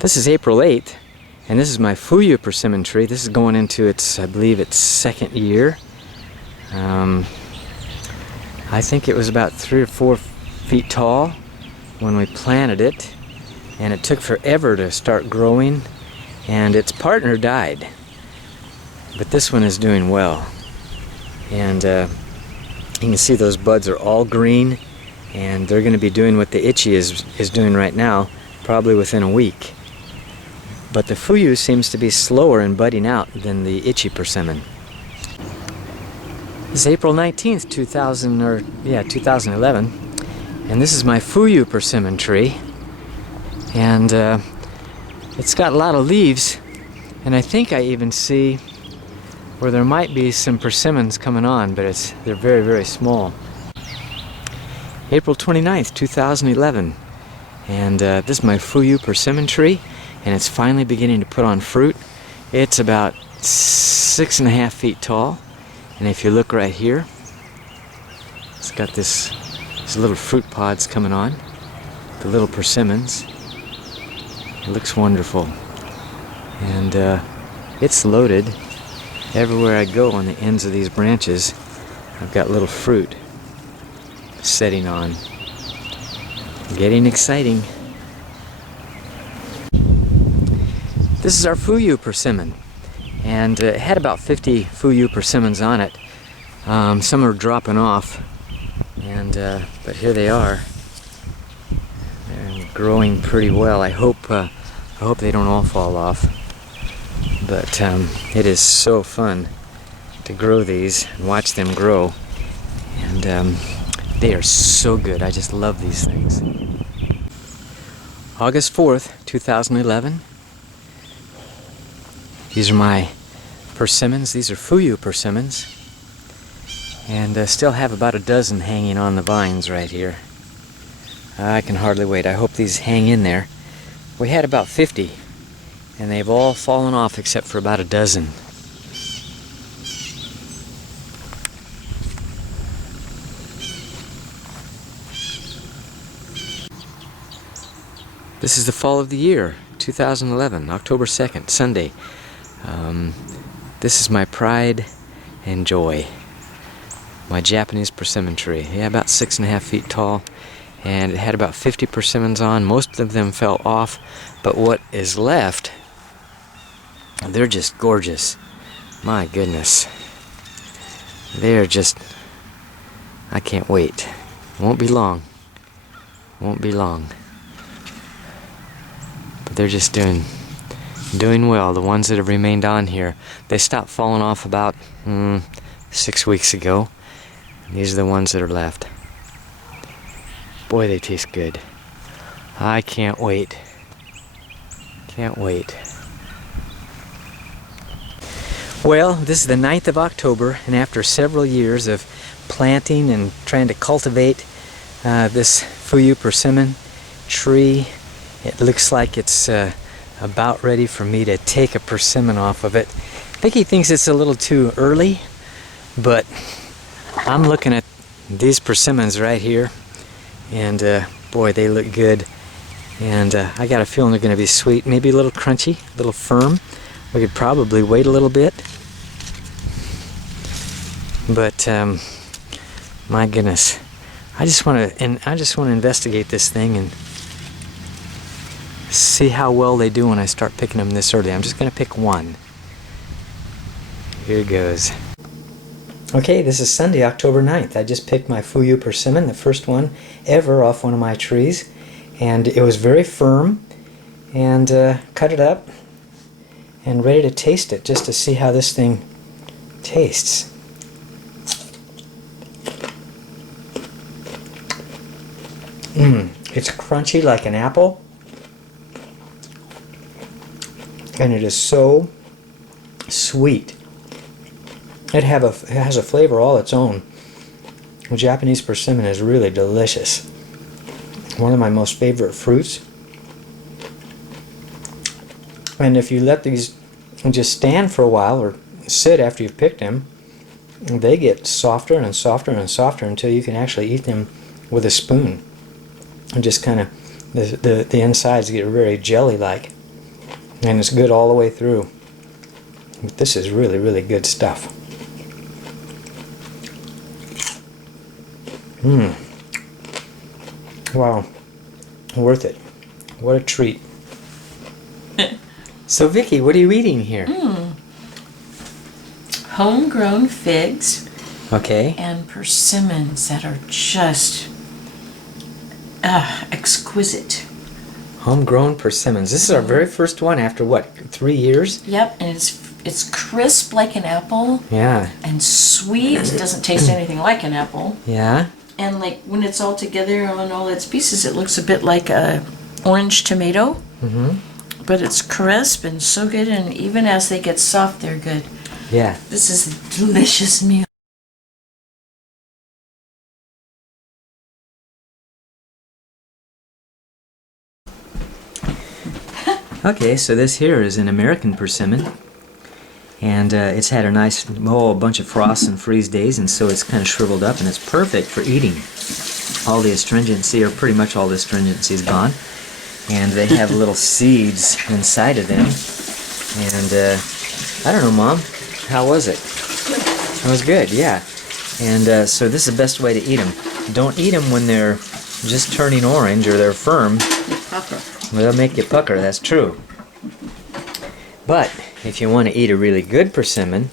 This is April 8th, and this is my Fuyu persimmon tree. This is going into its, I believe, its second year. I think it was about 3 or 4 feet tall when we planted it, and it took forever to start growing, and its partner died. But this one is doing well. And you can see those buds are all green, and they're going to be doing what the itchy is doing right now, probably within a week. But the Fuyu seems to be slower in budding out than the itchy persimmon. It's April 19th, 2011, and this is my Fuyu persimmon tree. And it's got a lot of leaves, and I think I even see where there might be some persimmons coming on, but they're very, very small. April 29th, 2011, and this is my Fuyu persimmon tree, and it's finally beginning to put on fruit. It's about 6.5 feet tall, and if you look right here, it's got these little fruit pods coming on, the little persimmons. It looks wonderful, and it's loaded. Everywhere I go on the ends of these branches, I've got little fruit setting on. Getting exciting. This is our Fuyu persimmon, and it had about 50 Fuyu persimmons on it. Some are dropping off, and but here they are. They're growing pretty well. I hope they don't all fall off. But it is so fun to grow these and watch them grow, and they are so good. I just love these things. August 4th, 2011. These are my persimmons. These are Fuyu persimmons, and still have about a dozen hanging on the vines right here. I can hardly wait. I hope these hang in there. We had about 50, and they've all fallen off except for about a dozen. This is the fall of the year, 2011, October 2nd, Sunday. This is my pride and joy, my Japanese persimmon tree. Yeah, about 6.5 feet tall, and it had about 50 persimmons on. Most of them fell off, but what is left, they're just gorgeous. My goodness. They're just, I can't wait. Won't be long. Won't be long. But they're just doing well. The ones that have remained on here, they stopped falling off about 6 weeks ago. These are the ones that are left. Boy, they taste good. I can't wait. Can't wait. Well, this is the 9th of October, and after several years of planting and trying to cultivate this Fuyu persimmon tree, it looks like it's about ready for me to take a persimmon off of it. Vicky thinks it's a little too early, but I'm looking at these persimmons right here, and boy, they look good. And I got a feeling they're going to be sweet, maybe a little crunchy, a little firm. We could probably wait a little bit, but my goodness, I just want to investigate this thing and see how well they do when I start picking them this early. I'm just going to pick one. Here goes. Okay, this is Sunday, October 9th. I just picked my Fuyu persimmon, the first one ever off one of my trees, and it was very firm, and cut it up and ready to taste it, just to see how this thing tastes. It's crunchy like an apple, and it is so sweet. It has a flavor all its own. The Japanese persimmon is really delicious. One of my most favorite fruits. And if you let these just stand for a while or sit after you've picked them, they get softer and softer and softer until you can actually eat them with a spoon. And just kind of, the insides get very jelly-like. And it's good all the way through. This is really, really good stuff. Wow. Worth it. What a treat. So Vicky, what are you eating here? Homegrown figs. Okay. And persimmons that are just exquisite. Homegrown persimmons. This is our very first one after what, 3 years? Yep, and it's crisp like an apple. Yeah. And sweet. It doesn't taste anything like an apple. Yeah. And like when it's all together on all its pieces, it looks a bit like a orange tomato. Mm-hmm. But it's crisp and so good, and even as they get soft, they're good. Yeah. This is a delicious meal. Okay, so this here is an American persimmon, and it's had a nice bunch of frost and freeze days, and so it's kind of shriveled up, and it's perfect for eating. All the astringency, or pretty much all the astringency, is gone, and they have little seeds inside of them. And I don't know, Mom, how was it? It was good, yeah. And so this is the best way to eat them. Don't eat them when they're just turning orange or they're firm. Well, they'll make you pucker, that's true. But if you want to eat a really good persimmon,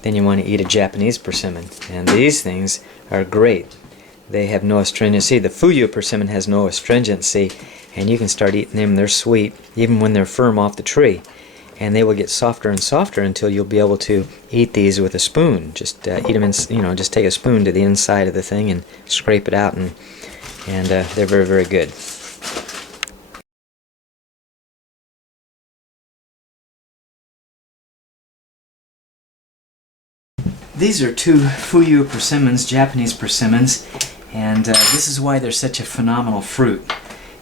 then you want to eat a Japanese persimmon. And these things are great. They have no astringency. The Fuyu persimmon has no astringency, and you can start eating them. They're sweet, even when they're firm off the tree. And they will get softer and softer until you'll be able to eat these with a spoon. Just eat them, just take a spoon to the inside of the thing and scrape it out, and they're very, very good. These are two Fuyu persimmons, Japanese persimmons, and this is why they're such a phenomenal fruit.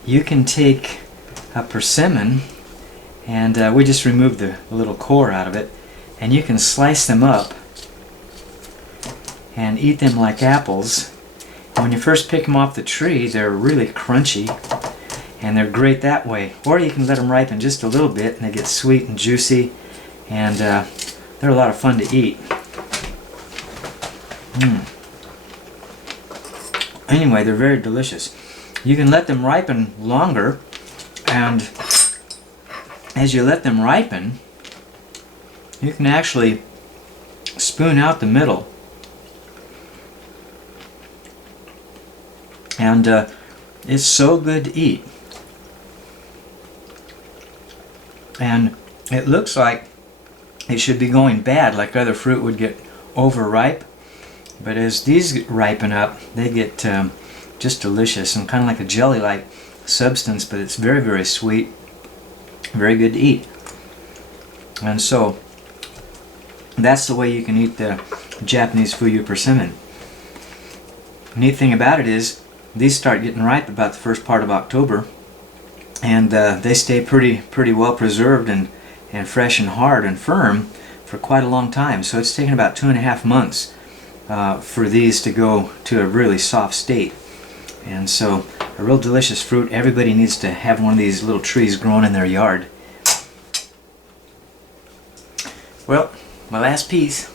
You can take a persimmon, and we just removed the little core out of it, and you can slice them up and eat them like apples. And when you first pick them off the tree, they're really crunchy, and they're great that way. Or you can let them ripen just a little bit, and they get sweet and juicy, and they're a lot of fun to eat. Anyway, they're very delicious. You can let them ripen longer, and as you let them ripen, you can actually spoon out the middle. And it's so good to eat. And it looks like it should be going bad, like other fruit would get overripe. But as these ripen up, they get just delicious and kind of like a jelly-like substance, but it's very, very sweet, very good to eat. And so that's the way you can eat the Japanese Fuyu persimmon. Neat thing about it is these start getting ripe about the first part of October, and they stay pretty well preserved and fresh and hard and firm for quite a long time. So it's taken about 2.5 months for these to go to a really soft state. And so a real delicious fruit. Everybody needs to have one of these little trees growing in their yard. Well, my last piece.